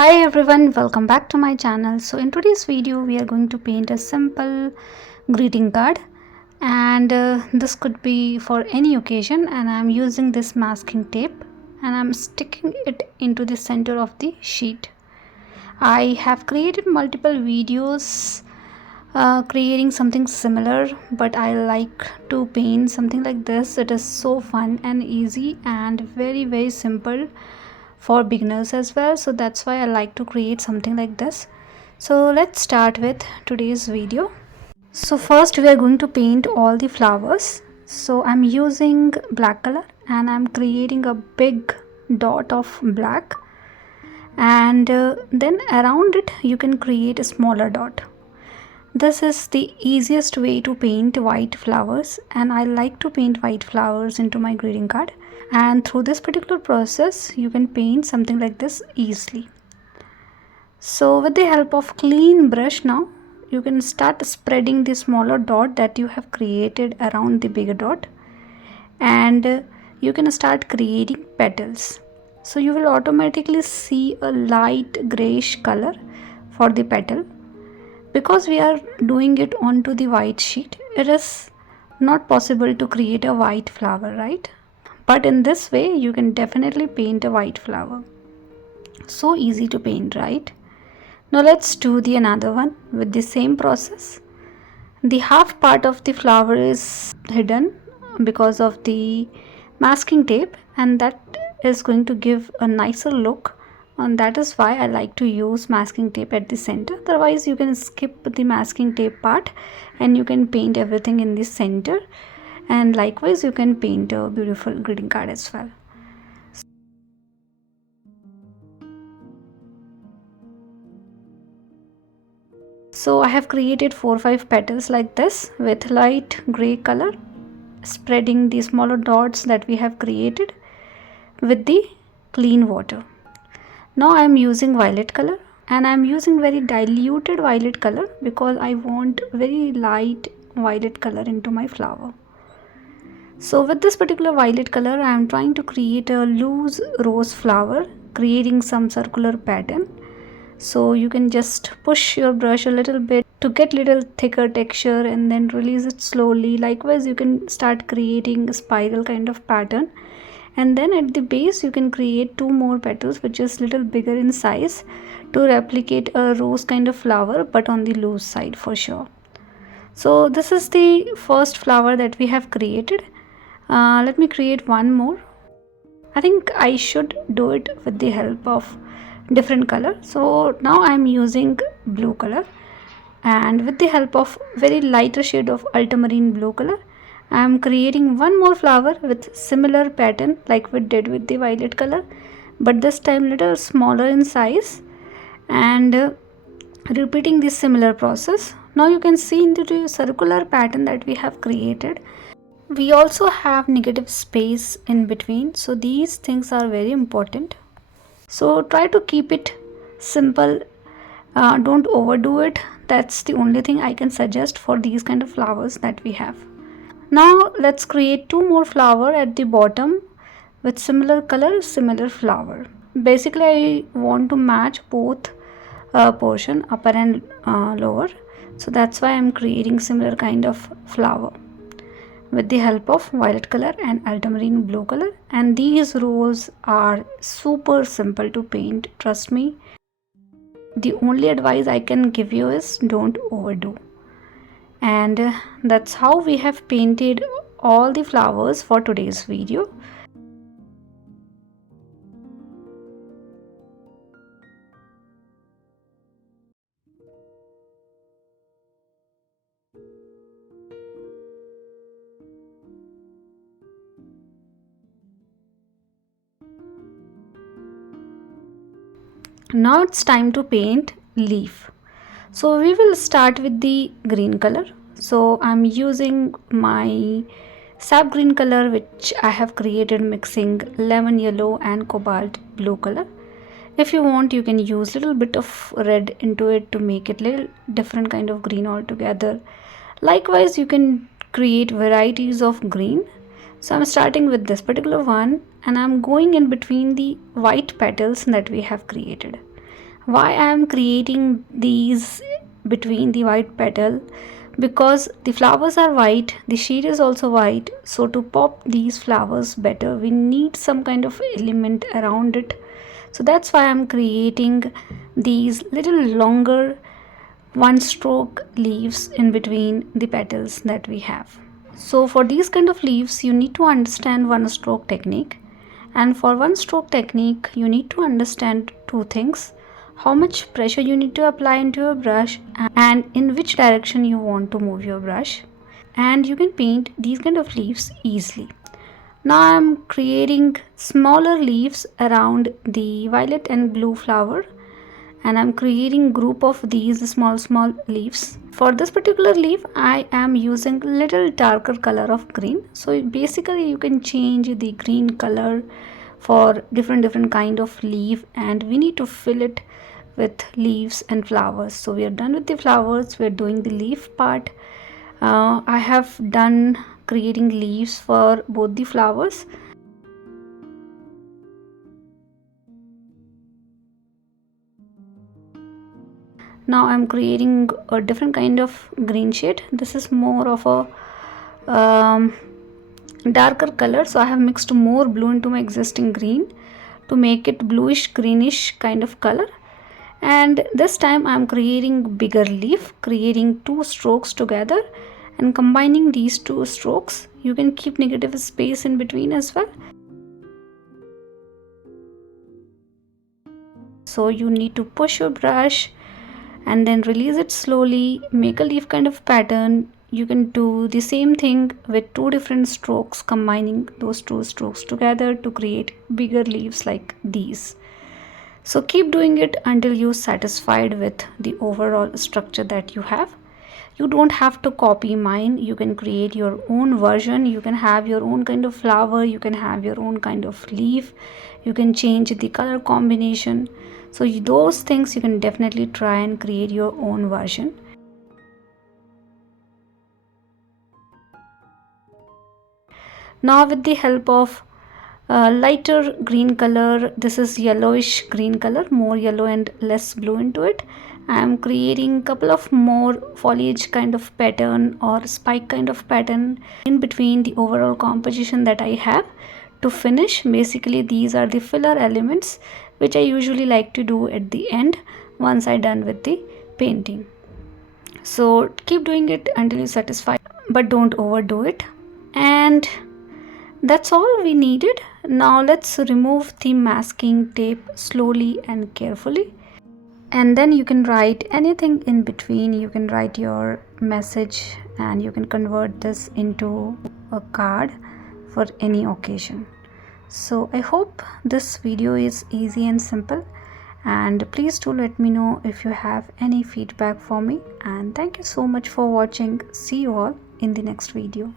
Hi everyone, welcome back to my channel. So in today's video we are going to paint a simple greeting card, and this could be for any occasion, and I'm using this masking tape and I'm sticking it into the center of the sheet. I have created multiple videos creating something similar, but I like to paint something like this. It is so fun and easy and very simple for beginners as well, so that's why I like to create something like this. So let's start with today's video. So first we are going to paint all the flowers. So I'm using black color and I'm creating a big dot of black, and then around it you can create a smaller dot. This is the easiest way to paint white flowers, and I like to paint white flowers into my greeting card. And through this particular process you can paint something like this easily. So with the help of clean brush, now you can start spreading the smaller dot that you have created around the bigger dot, and you can start creating petals. So you will automatically see a light grayish color for the petal. Because we are doing it onto the white sheet, it is not possible to create a white flower, right? But in this way you can definitely paint a white flower. So easy to paint, right? Now let's do the another one with the same process. The half part of the flower is hidden because of the masking tape, and that is going to give a nicer look, and that is why I like to use masking tape at the center. Otherwise you can skip the masking tape part and you can paint everything in the center, and likewise you can paint a beautiful greeting card as well. So I have created 4 or 5 petals like this with light gray color, spreading the smaller dots that we have created with the clean water. Now I am using violet color, and I am using very diluted violet color because I want very light violet color into my flower. So with this particular violet color I am trying to create a loose rose flower, creating some circular pattern. So you can just push your brush a little bit to get little thicker texture and then release it slowly. Likewise you can start creating a spiral kind of pattern, and then at the base you can create 2 more petals which is little bigger in size to replicate a rose kind of flower, but on the loose side for sure. So this is the first flower that we have created. Let me create one more. I think I should do it with the help of different color. So now I am using blue color, and with the help of very lighter shade of ultramarine blue color I am creating one more flower with similar pattern like we did with the violet color, but this time little smaller in size, and repeating this similar process. Now you can see into the circular pattern that we have created, we also have negative space in between, so these things are very important. So try to keep it simple, don't overdo it. That's the only thing I can suggest for these kind of flowers that we have. Now let's create 2 more flower at the bottom with similar color, similar flower. Basically I want to match both portion, upper and lower, so that's why I'm creating similar kind of flower with the help of violet color and ultramarine blue color. And these rows are super simple to paint, trust me. The only advice I can give you is don't overdo. And that's how we have painted all the flowers for today's video. Now it's time to paint leaf. So we will start with the green color. So I'm using my sap green color which I have created mixing lemon yellow and cobalt blue color. If you want you can use little bit of red into it to make it little different kind of green altogether. Likewise you can create varieties of green. So I'm starting with this particular one and I'm going in between the white petals that we have created. Why I am creating these between the white petal? Because the flowers are white, the shade is also white, so to pop these flowers better we need some kind of element around it. So that's why I'm creating these little longer one stroke leaves in between the petals that we have. So for these kind of leaves you need to understand one stroke technique, and for one stroke technique you need to understand two things: how much pressure you need to apply into your brush and in which direction you want to move your brush, and you can paint these kind of leaves easily. Now I am creating smaller leaves around the violet and blue flower, and I'm creating group of these small leaves. For this particular leaf I am using little darker color of green. So basically you can change the green color for different kind of leaf, and we need to fill it with leaves and flowers. So we are done with the flowers, we are doing the leaf part. I have done creating leaves for both the flowers. Now I'm creating a different kind of green shade. This is more of a darker color, so I have mixed more blue into my existing green to make it bluish greenish kind of color. And this time I'm creating bigger leaf, creating two strokes together and combining these two strokes. You can keep negative space in between as well. So you need to push your brush and then release it slowly, make a leaf kind of pattern. You can do the same thing with two different strokes, combining those two strokes together to create bigger leaves like these. So keep doing it until you're satisfied with the overall structure that you have. You don't have to copy mine, you can create your own version. You can have your own kind of flower, you can have your own kind of leaf, you can change the color combination. So those things you can definitely try and create your own version. Now with the help of lighter green color, this is yellowish green color, more yellow and less blue into it, I am creating couple of more foliage kind of pattern or spike kind of pattern in between the overall composition that I have to finish. Basically these are the filler elements which I usually like to do at the end once I done with the painting. So keep doing it until you're satisfied, but don't overdo it. And that's all we needed. Now let's remove the masking tape slowly and carefully. And then you can write anything in between. You can write your message and you can convert this into a card for any occasion. So I hope this video is easy and simple, and please do let me know if you have any feedback for me. And thank you so much for watching. See you all in the next video.